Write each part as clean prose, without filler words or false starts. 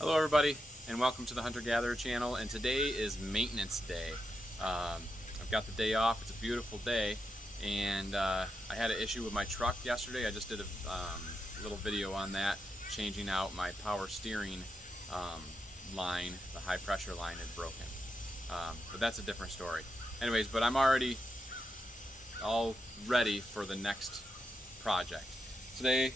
Hello everybody, and welcome to the Hunter Gatherer channel. And today is maintenance day. I've got the day off. It's a beautiful day, and I had an issue with my truck yesterday. I just did a little video on that, changing out my power steering line. The high pressure line had broken, but that's a different story. Anyways, but I'm already all ready for the next project. Today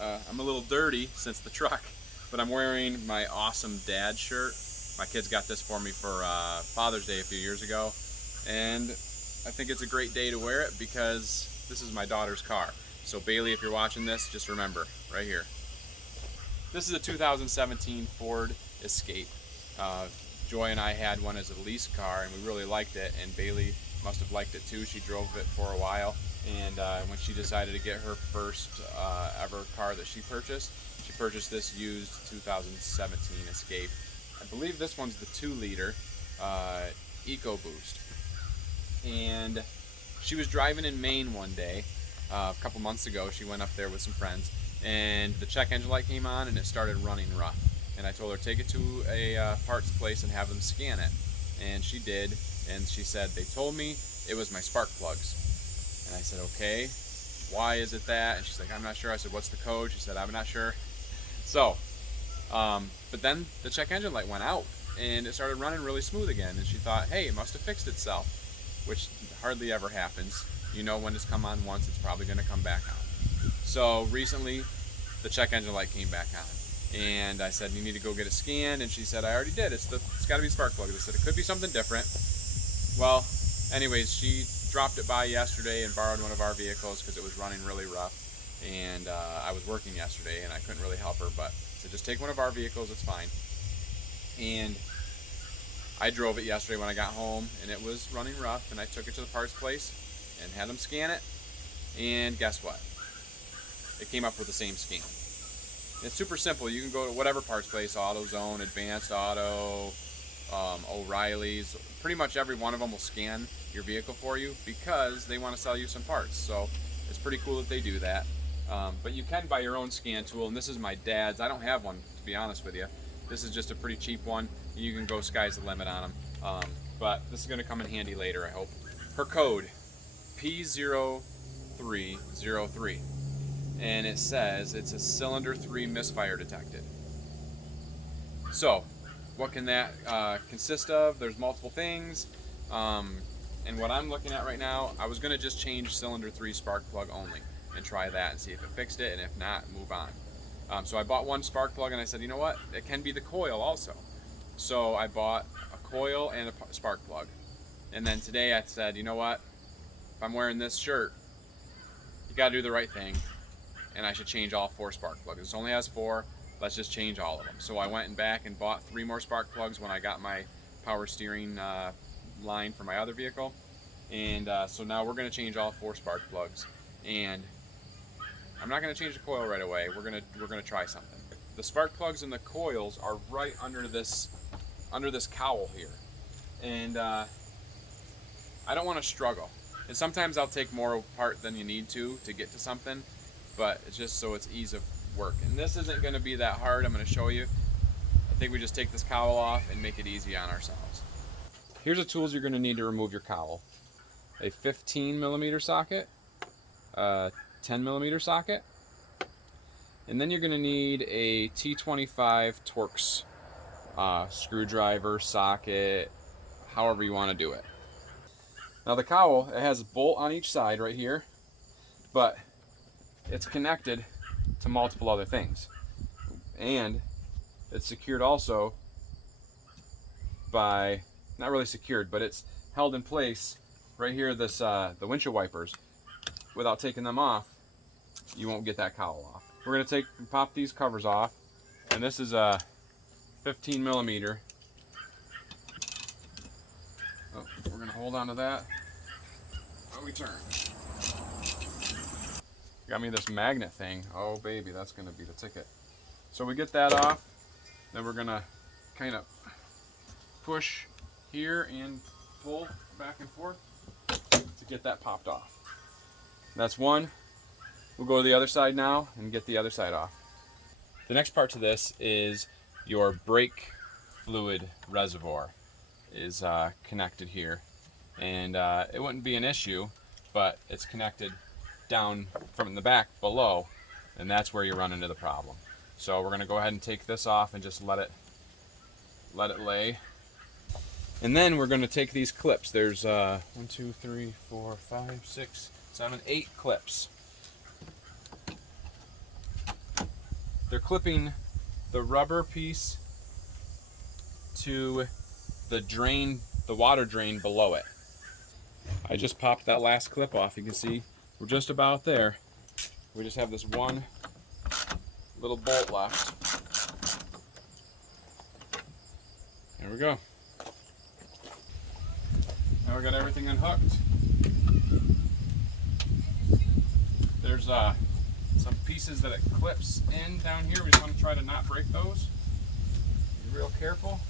I'm a little dirty since the truck, but I'm wearing my awesome dad shirt. My kids got this for me for Father's Day a few years ago, and I think it's a great day to wear it because this is my daughter's car. So Bailey, if you're watching this, just remember, right here. This is a 2017 Ford Escape. Joy and I had one as a lease car, and we really liked it, and Bailey must have liked it too. She drove it for a while, and when she decided to get her first ever car that she purchased this used 2017 Escape. I believe this one's the 2-liter EcoBoost. And she was driving in Maine one day, a couple months ago. She went up there with some friends, and the check engine light came on and it started running rough. And I told her, take it to a parts place and have them scan it. And she did, and she said, they told me it was my spark plugs. And I said, okay, why is it that? And she's like, I'm not sure. I said, what's the code? She said, I'm not sure. So, but then the check engine light went out and it started running really smooth again, and she thought, hey, it must have fixed itself, which hardly ever happens. You know, when it's come on once, it's probably going to come back on. So recently the check engine light came back on, and I said, you need to go get it scanned, and she said, I already did. It's got to be spark plug. I said, it could be something different. Well, anyways, she dropped it by yesterday and borrowed one of our vehicles because it was running really rough. And I was working yesterday and I couldn't really help her, but I said, just take one of our vehicles, it's fine. And I drove it yesterday when I got home, and it was running rough, and I took it to the parts place and had them scan it, and guess what? It came up with the same scan. It's super simple. You can go to whatever parts place, AutoZone, Advanced Auto, O'Reilly's, pretty much every one of them will scan your vehicle for you because they want to sell you some parts. So it's pretty cool that they do that. But you can buy your own scan tool, and this is my dad's. I don't have one, to be honest with you. This is just a pretty cheap one. You can go sky's the limit on them. But this is going to come in handy later, I hope. Her code, P0303. And it says it's a cylinder 3 misfire detected. So, what can that consist of? There's multiple things. And what I'm looking at right now, I was going to just change cylinder 3 spark plug only and try that and see if it fixed it, and if not, move on. So I bought one spark plug, and I said, you know what, it can be the coil also. So I bought a coil and a spark plug. And then today I said, you know what, if I'm wearing this shirt, you got to do the right thing, and I should change all 4 spark plugs. This only has 4, let's just change all of them. So I went back and bought 3 more spark plugs when I got my power steering line for my other vehicle. And so now we're going to change all 4 spark plugs, and I'm not going to change the coil right away. We're going to try something. The spark plugs and the coils are right under this cowl here, and I don't want to struggle. And sometimes I'll take more apart than you need to get to something, but it's just so it's ease of work. And this isn't going to be that hard. I'm going to show you. I think we just take this cowl off and make it easy on ourselves. Here's the tools you're going to need to remove your cowl: a 15mm socket, 10mm socket, and then you're going to need a T25 Torx screwdriver, socket, however you want to do it. Now the cowl, it has a bolt on each side right here, but it's connected to multiple other things, and it's secured also by, not really secured, but it's held in place right here, this the windshield wipers. Without taking them off, you won't get that cowl off. We're going to pop these covers off, and this is a 15mm. Oh, we're going to hold on to that while we turn. Got me this magnet thing. Oh baby, that's going to be the ticket. So we get that off, then we're going to kind of push here and pull back and forth to get that popped off. That's one. We'll go to the other side now and get the other side off. The next part to this is your brake fluid reservoir is connected here, and it wouldn't be an issue, but it's connected down from the back below, and that's where you run into the problem. So we're going to go ahead and take this off and just let it lay. And then we're going to take these clips. There's 1, 2, 3, 4, 5, 6, 7, 8 clips. They're clipping the rubber piece to the drain, the water drain below it. I just popped that last clip off. You can see we're just about there. We just have this one little bolt left. There we go. Now we got everything unhooked. There's some pieces that it clips in down here. We just want to try to not break those. Be real careful.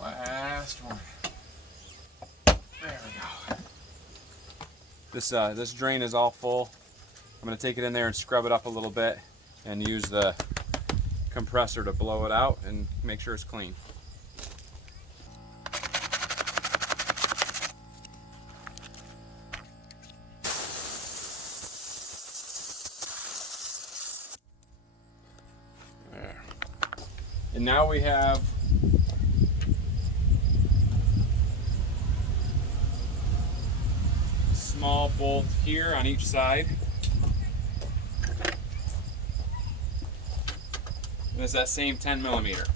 Last one. There we go. This drain is all full. I'm going to take it in there and scrub it up a little bit and use the compressor to blow it out and make sure it's clean. There. And now we have a small bolt here on each side. And it's that same 10mm.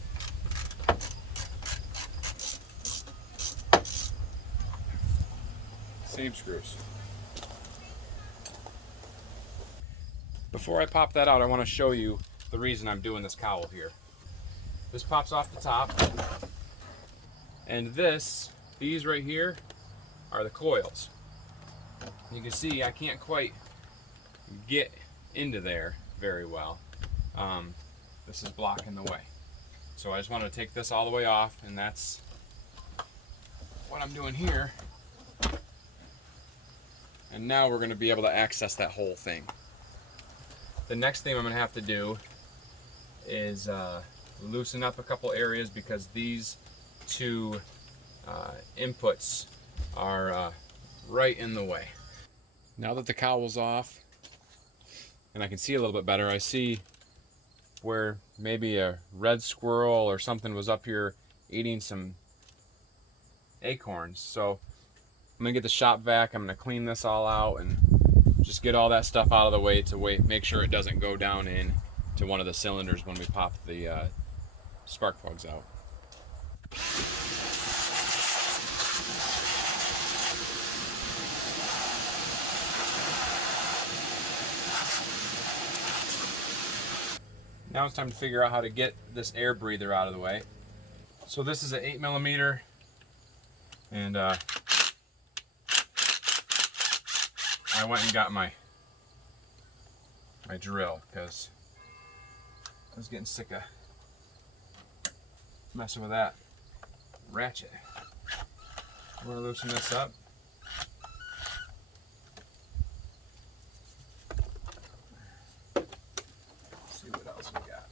Same screws. Before I pop that out, I want to show you the reason I'm doing this cowl here. This pops off the top, and these right here are the coils. You can see I can't quite get into there very well. This is blocking the way. So I just wanted to take this all the way off, and that's what I'm doing here. And now we're going to be able to access that whole thing. The next thing I'm going to have to do is loosen up a couple areas, because these two inputs are right in the way. Now that the cowl's off and I can see a little bit better, I see where maybe a red squirrel or something was up here eating some acorns. So I'm gonna get the shop vac, I'm gonna clean this all out and just get all that stuff out of the way to make sure it doesn't go down in to one of the cylinders when we pop the spark plugs out. Now it's time to figure out how to get this air breather out of the way. So this is an 8mm, and I went and got my drill because I was getting sick of messing with that ratchet. I'm going to loosen this up. See what else we got.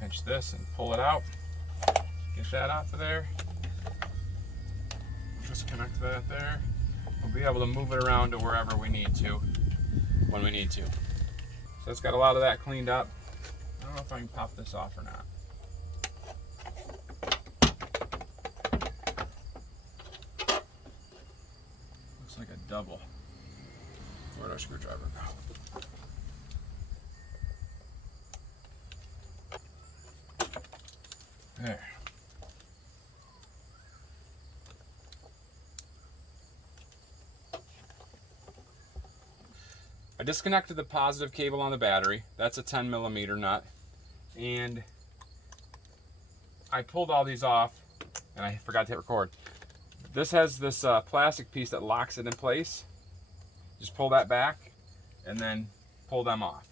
Pinch this and pull it out. Get that off of there. Just connect that there. We'll be able to move it around to wherever we need to when we need to. So it's got a lot of that cleaned up. I don't know if I can pop this off or not. Looks like a double. Where'd our screwdriver go? There. I disconnected the positive cable on the battery. That's a 10mm nut. And I pulled all these off, and I forgot to hit record. This has this plastic piece that locks it in place. Just pull that back, and then pull them off.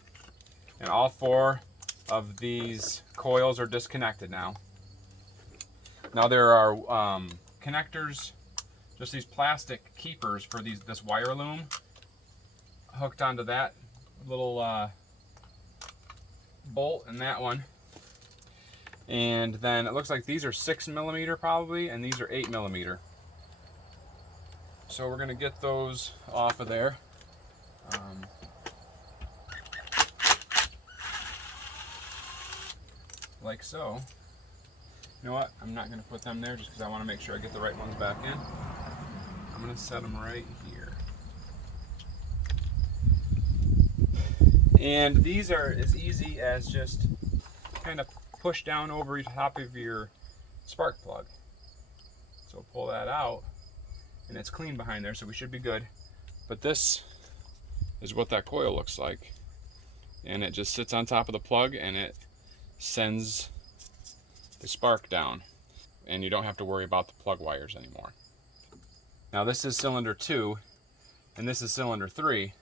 And all 4 of these coils are disconnected now. Now there are connectors, just these plastic keepers for this wire loom hooked onto that little bolt and that one. And then it looks like these are 6mm probably, and these are 8mm. So we're gonna get those off of there. Like so. You know what? I'm not gonna put them there just because I want to make sure I get the right ones back in. I'm gonna set them right here. And these are as easy as just kind of push down over the top of your spark plug. So pull that out, and it's clean behind there, so we should be good. But this is what that coil looks like. And it just sits on top of the plug, and it sends the spark down. And you don't have to worry about the plug wires anymore. Now this is cylinder 2, and this is cylinder 3.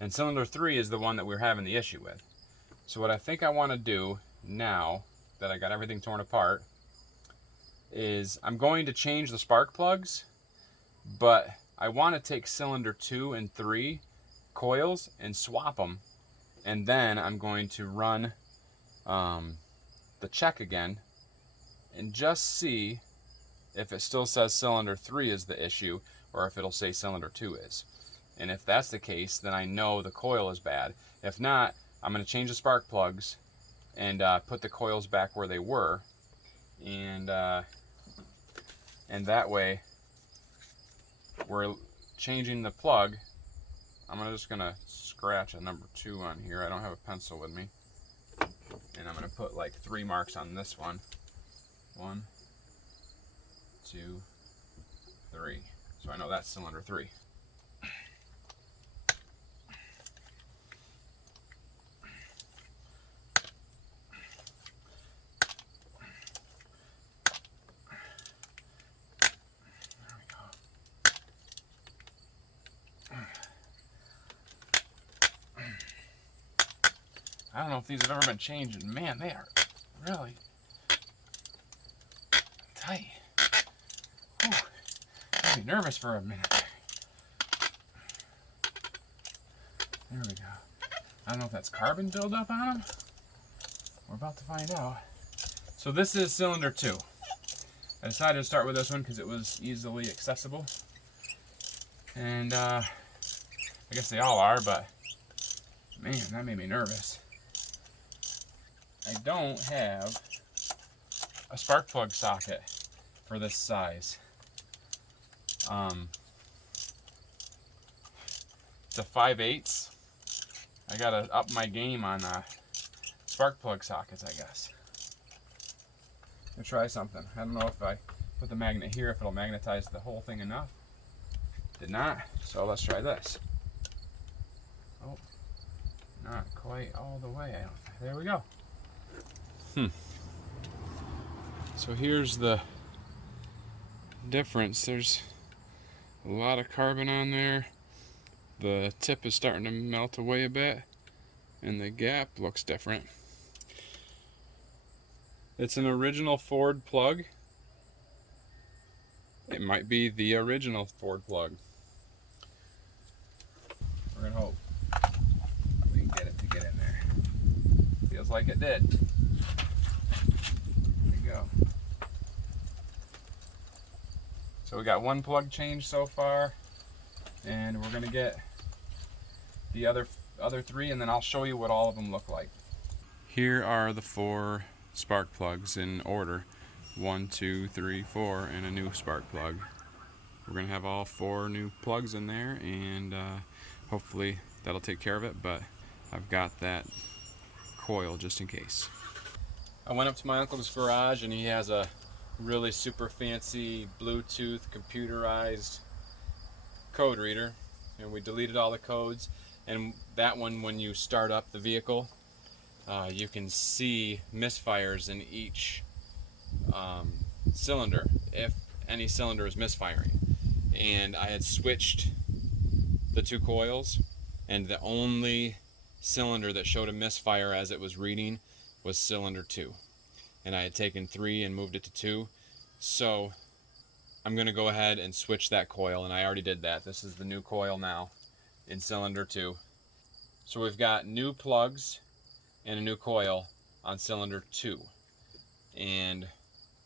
And cylinder 3 is the one that we're having the issue with. So what I think I want to do now that I got everything torn apart is I'm going to change the spark plugs, but I want to take cylinder 2 and 3 coils and swap them, and then I'm going to run the check again and just see if it still says cylinder 3 is the issue or if it'll say cylinder 2 is. And if that's the case, then I know the coil is bad. If not, I'm going to change the spark plugs and put the coils back where they were, and that way we're changing the plug. I'm just going to scratch a number 2 on here. I don't have a pencil with me, and I'm going to put like 3 marks on this one. 1, 2, 3. So I know that's cylinder 3. I don't know if these have ever been changed, and man, they are really tight. Whew. I'd be nervous for a minute. There we go. I don't know if that's carbon buildup on them. We're about to find out. So this is cylinder 2. I decided to start with this one because it was easily accessible. And I guess they all are, but man, that made me nervous. I don't have a spark plug socket for this size. It's a 5/8. I gotta up my game on spark plug sockets, I guess. I'll try something. I don't know if I put the magnet here, if it'll magnetize the whole thing enough. Did not, so let's try this. Oh, not quite all the way. There we go. So here's the difference. There's a lot of carbon on there. The tip is starting to melt away a bit, and the gap looks different. It's an original Ford plug. It might be the original Ford plug. We're gonna hope we can get it to get in there. Feels like it did. There we go. So we got one plug change so far, and we're gonna get the other 3, and then I'll show you what all of them look like. Here are the 4 spark plugs in order. 1, 2, 3, 4, and a new spark plug. We're gonna have all 4 new plugs in there, and hopefully that'll take care of it, but I've got that coil just in case. I went up to my uncle's garage, and he has a really super fancy Bluetooth computerized code reader, and we deleted all the codes, And that one, when you start up the vehicle, you can see misfires in each cylinder, if any cylinder is misfiring. And I had switched the two coils, and the only cylinder that showed a misfire as it was reading was cylinder 2. And I had taken 3 and moved it to 2. So I'm going to go ahead and switch that coil, and I already did that. This is the new coil now in cylinder 2. So we've got new plugs and a new coil on cylinder 2. And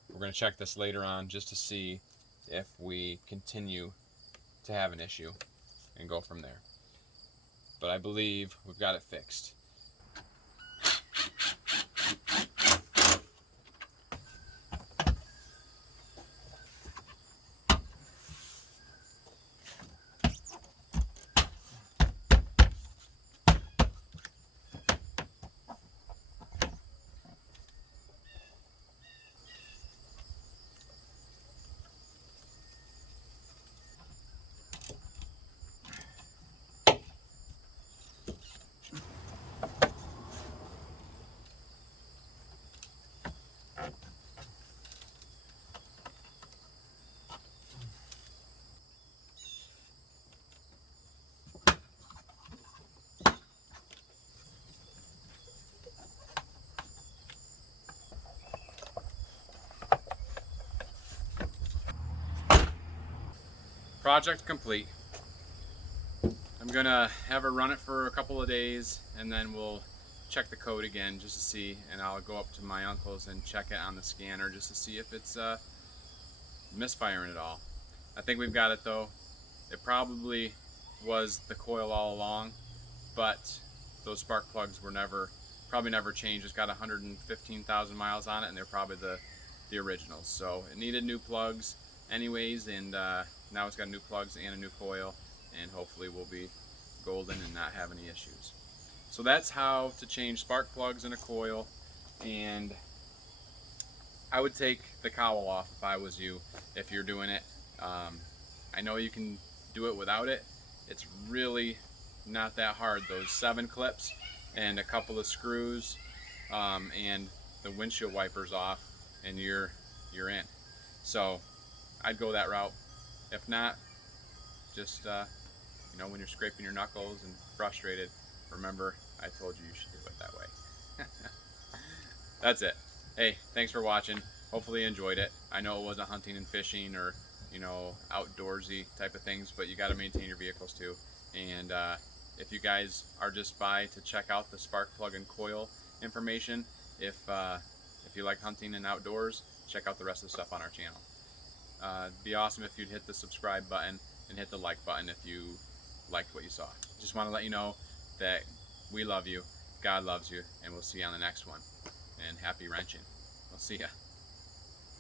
we're going to check this later on just to see if we continue to have an issue and go from there. But I believe we've got it fixed. Project complete. I'm gonna have her run it for a couple of days, and then we'll check the code again just to see, and I'll go up to my uncle's and check it on the scanner just to see if it's misfiring at all. I think we've got it though. It probably was the coil all along, but those spark plugs were probably never changed. It's got 115,000 miles on it, and they're probably the originals. So it needed new plugs anyways, and now it's got new plugs and a new coil, and hopefully we'll be golden and not have any issues. So that's how to change spark plugs in a coil. And I would take the cowl off if I was you, if you're doing it. I know you can do it without it. It's really not that hard. Those 7 clips and a couple of screws and the windshield wipers off, and you're in. So I'd go that route. If not, just when you're scraping your knuckles and frustrated, remember I told you should do it that way. That's it. Hey, thanks for watching. Hopefully you enjoyed it. I know it wasn't hunting and fishing or outdoorsy type of things, but you got to maintain your vehicles too. And if you guys are just by to check out the spark plug and coil information, if you like hunting and outdoors, check out the rest of the stuff on our channel. It'd be awesome if you'd hit the subscribe button and hit the like button if you liked what you saw. Just want to let you know that we love you, God loves you, and we'll see you on the next one. And happy wrenching. We'll see ya.